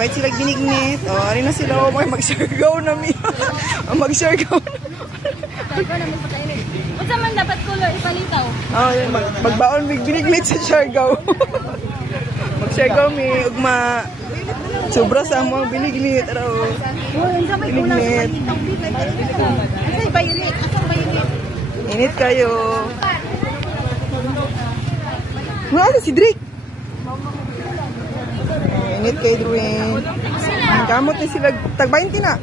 Nagpahit sila ginignit. O, ari na sila. O, mag-shargaw na mi. Mag-shargaw na. Unsa man dapat color ipalitaw? Oh, magbaon mig binignit sa shargaw. Mag-shargaw mi. Ugma. Sobra sa mo ang binignit. Araw. Binignit. Asay ba yun? Asay ba yun? Init kayo. Ano si Drake? Init kayo, Drake. Kamot na sila. Tag-20 na.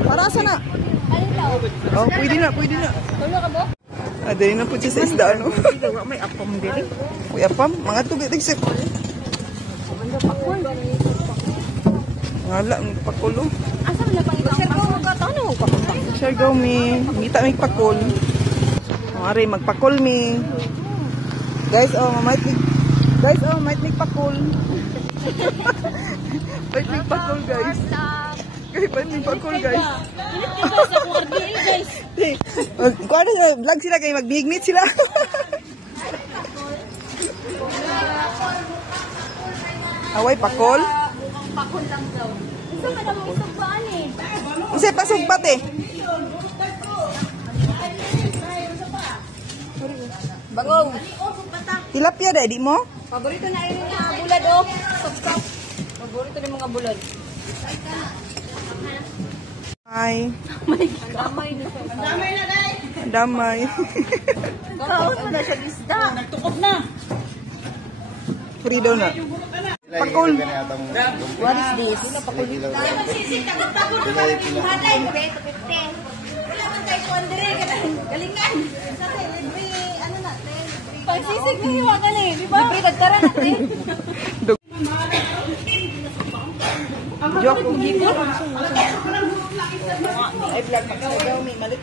Para sa na. Oh, pwede na, pwede na. Ah, dahil na po siya sa isda, ano? May apam din. May apam? Mga tubig, sip. Ngala, pakulo. Asa man na pang ikaw? Shargaw mi. Ngita may pakul. Mari, magpakul mi. Guys, oh, might make pakul. Might make pakul, guys. Guys, might make pakul, guys. Kung ano sila, vlog sila kayo, mag-bignit sila. Away, pakul. Pakul lang daw. Isa ka na mong isugbaan eh. Kasi pasugbat eh. Bangong. Tilapia dahil, di mo? Paborito na rin nga bulad oh. Stop. Paborito ng mga bulad. Ay. Damay na siya. Damay na dai. Damay. Kaon mo na siya isda. Nagtukod na. Free daw na. Pakul. What is this? Pakul. Magsisig ka magpakul ka para binuhaday. Kureto 15. Wala man tayo kuandre. Galingan. Sa libre, ano natin? Pagsisig na hiwa ka na eh. Di ba? Libre tagtara natin. Joke. Ay, vlog ka. Malit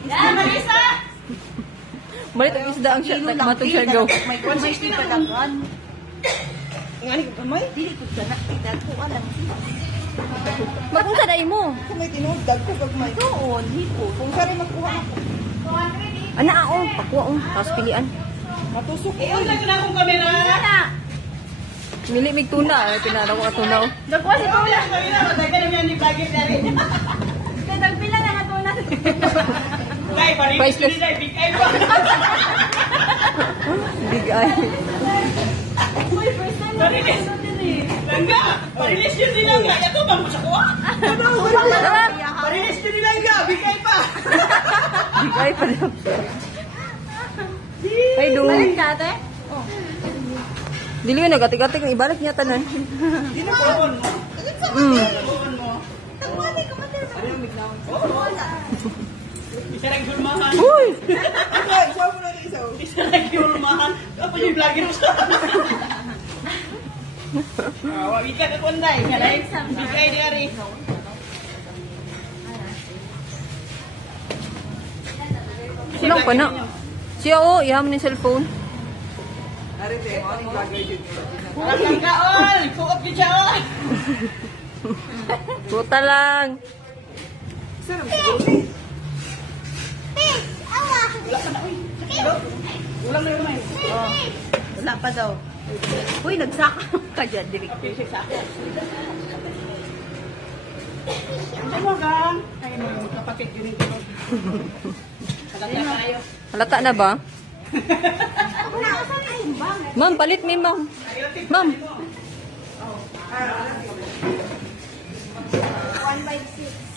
Malit ang isda ang siya. Matong siya go. may consistent ka dagan. Ngani ko kamay? Dili ko sana. Dagko alam. Bakong sa dai mo? Kung may tinuod, dagko kag may. Doon, hipo. Kung sari magkuha ako. Ana oh, pakuha oh. Tapos pilian. Matusok ko. Ana. Mili mig tuna. Pinara ko ka tuna. Dagko si Paula. Dagko na ni bagay dali. Dagpila na nga tuna. Priceless. Big eye. Parilis! Langga! Parilis yun din lang! Ito bang sa kuha? Parilis yun din lang! Bigay pa! Big eye pa daw. Ay, do. Balik ka, ate? Dili yun, nagati-gati kung ibalik niya tanan. Dino ko mo? Tangwali ka man din. Isa lang gulmahan. Uy! Isa lang gulmahan. Apa yung vlogger mo sa? Wawag ka ka kunday. Bigay di ari. Sinong pa na? Siya o, iham ni cellphone. Walang kaol! Kuot di siya ol! Puta lang. Ulang na yun man. Wala pa daw. Uy, nagsaka ka dyan. Ano gang? Ay, kapatid yun ito. Halata tayo. Halata na ba? Ma'am, palit mi, ma'am. Ma'am.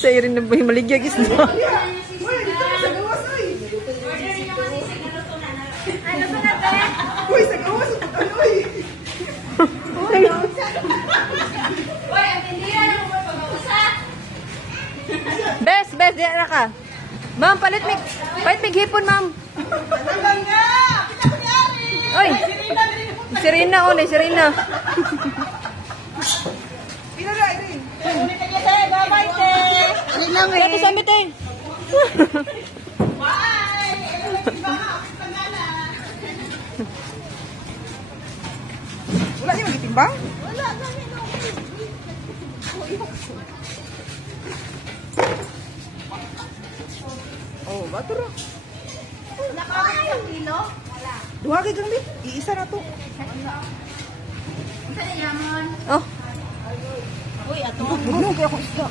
Sa'yo rin na ba yung maligyag isda? Uy, sa gawas! Uy! Best, diyan na ka. Ma'am, palit mig hipon, ma'am. Langga! Kita ko niyari! Oy! Serena, Serena. Pinala, Irene! Ulit ka niya tayo, babay, te! Ano lang eh. Ito sa amit eh. Bye! Wala niyo magitimbang? Wala, gani no. Oh, bato ra. Nakakaya yung kilo? Wala. Duha kay gambi. Iisa na to. Sa yaman. Oh, Uy, Bulong kaya ako isda.